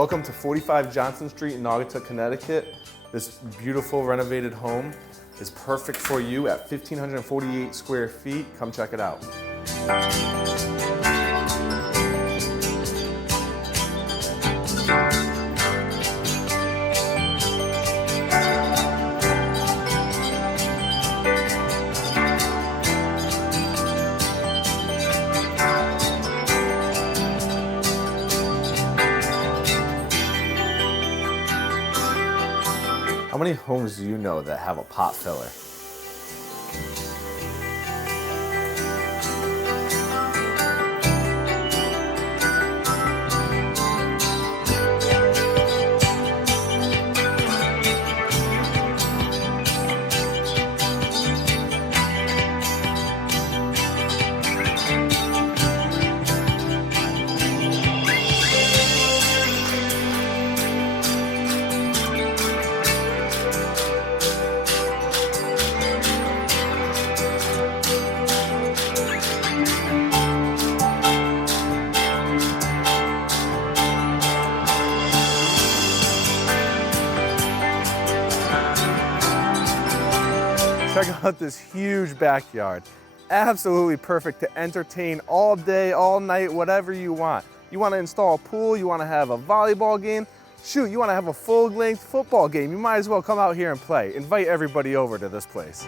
Welcome to 45 Johnson Street in Naugatuck, Connecticut. This beautiful renovated home is perfect for you at 1,548 square feet. Come check it out. How many homes do you know that have a pot filler? Check out this huge backyard. Absolutely perfect to entertain all day, all night, whatever you want. You want to install a pool, you want to have a volleyball game, shoot, you want to have a full-length football game, you might as well come out here and play. Invite everybody over to this place.